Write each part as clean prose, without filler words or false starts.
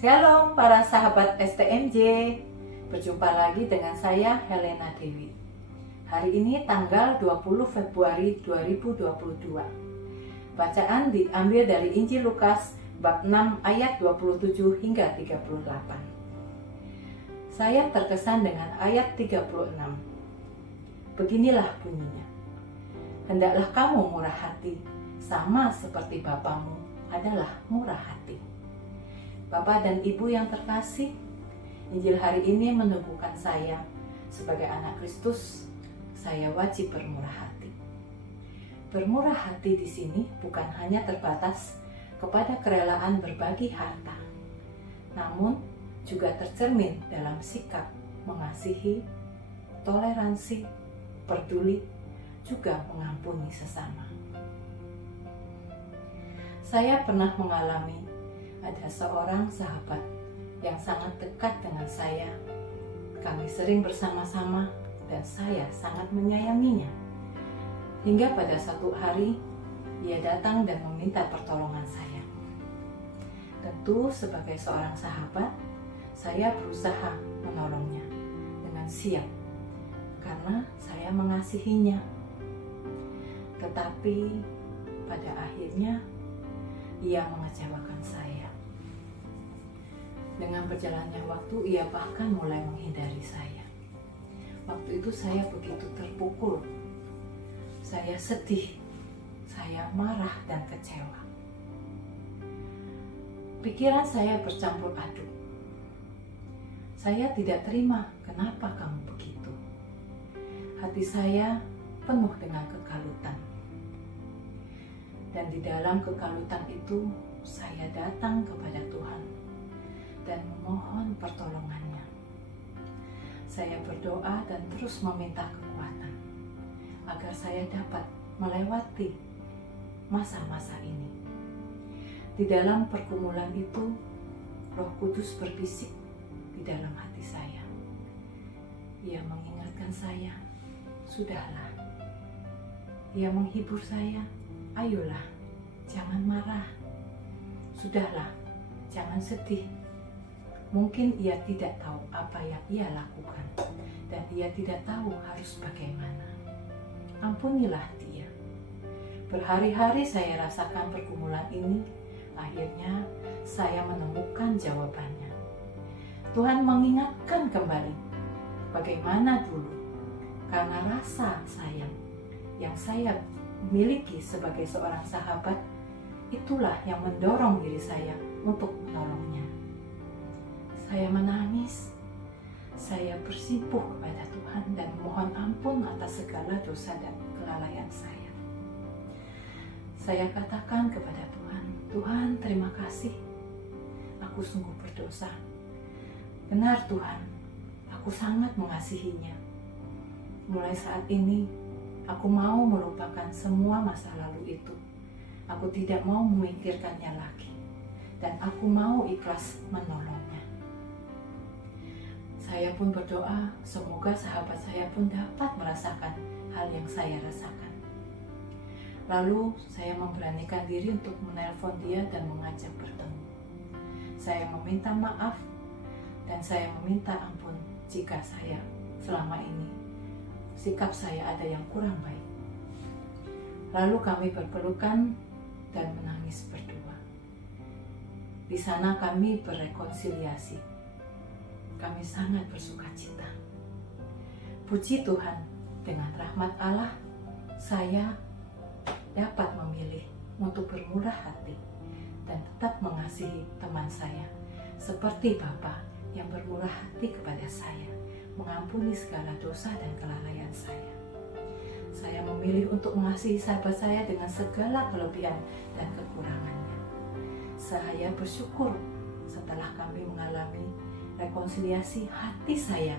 Shalom para sahabat STMJ, berjumpa lagi dengan saya Helena Dewi. Hari ini tanggal 20 Februari 2022. Bacaan diambil dari Injil Lukas bab 6 ayat 27 hingga 38. Saya terkesan dengan ayat 36. Beginilah bunyinya. Hendaklah kamu murah hati, sama seperti Bapamu adalah murah hati. Bapak dan Ibu yang terkasih, Injil hari ini meneguhkan saya sebagai anak Kristus, saya wajib bermurah hati. Bermurah hati di sini bukan hanya terbatas kepada kerelaan berbagi harta, namun juga tercermin dalam sikap mengasihi, toleransi, peduli, juga mengampuni sesama. Saya pernah mengalami ada seorang sahabat yang sangat dekat dengan saya. Kami sering bersama-sama dan saya sangat menyayanginya. Hingga pada satu hari, ia datang dan meminta pertolongan saya. Tentu sebagai seorang sahabat, saya berusaha menolongnya dengan siap karena saya mengasihinya. Tetapi pada akhirnya, ia mengecewakan saya. Dengan berjalannya waktu, ia bahkan mulai menghindari saya. Waktu itu saya begitu terpukul. Saya sedih, saya marah dan kecewa. Pikiran saya bercampur aduk. Saya tidak terima kenapa kamu begitu. Hati saya penuh dengan kekalutan. Dan di dalam kekalutan itu, saya datang kepada Tuhan dan memohon pertolongannya. Saya berdoa dan terus meminta kekuatan agar saya dapat melewati masa-masa ini. Di dalam pergumulan itu, Roh Kudus berbisik di dalam hati saya. Ia mengingatkan saya, sudahlah. Ia menghibur saya, ayolah, jangan marah. Sudahlah, jangan sedih. Mungkin ia tidak tahu apa yang ia lakukan dan ia tidak tahu harus bagaimana. Ampunilah dia. Berhari-hari saya rasakan pergumulan ini, akhirnya saya menemukan jawabannya. Tuhan mengingatkan kembali bagaimana dulu, karena rasa sayang yang saya miliki sebagai seorang sahabat, itulah yang mendorong diri saya untuk menolongnya. Saya menangis, saya bersimpuh kepada Tuhan dan mohon ampun atas segala dosa dan kelalaian saya. Saya katakan kepada Tuhan, Tuhan terima kasih, aku sungguh berdosa. Benar Tuhan, aku sangat mengasihinya. Mulai saat ini, aku mau melupakan semua masa lalu itu. Aku tidak mau memikirkannya lagi, dan aku mau ikhlas menolongnya. Saya pun berdoa, semoga sahabat saya pun dapat merasakan hal yang saya rasakan. Lalu saya memberanikan diri untuk menelpon dia dan mengajak bertemu. Saya meminta maaf dan saya meminta ampun jika saya selama ini sikap saya ada yang kurang baik. Lalu kami berpelukan dan menangis berdua. Di sana kami berrekonsiliasi. Kami sangat bersuka cita. Puji Tuhan, dengan rahmat Allah, saya dapat memilih untuk bermurah hati dan tetap mengasihi teman saya, seperti Bapa yang bermurah hati kepada saya, mengampuni segala dosa dan kelalaian saya. Saya memilih untuk mengasihi sahabat saya dengan segala kelebihan dan kekurangannya. Saya bersyukur setelah kami mengalami rekonsiliasi, hati saya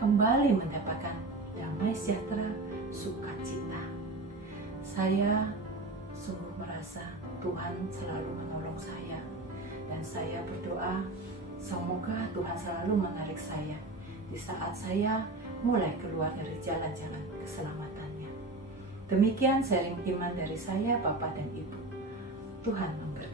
kembali mendapatkan damai sejahtera, sukacita. Saya sungguh merasa Tuhan selalu menolong saya, dan saya berdoa semoga Tuhan selalu menarik saya di saat saya mulai keluar dari jalan-jalan keselamatannya. Demikian sharing iman dari saya, Bapak dan Ibu. Tuhan memberkati.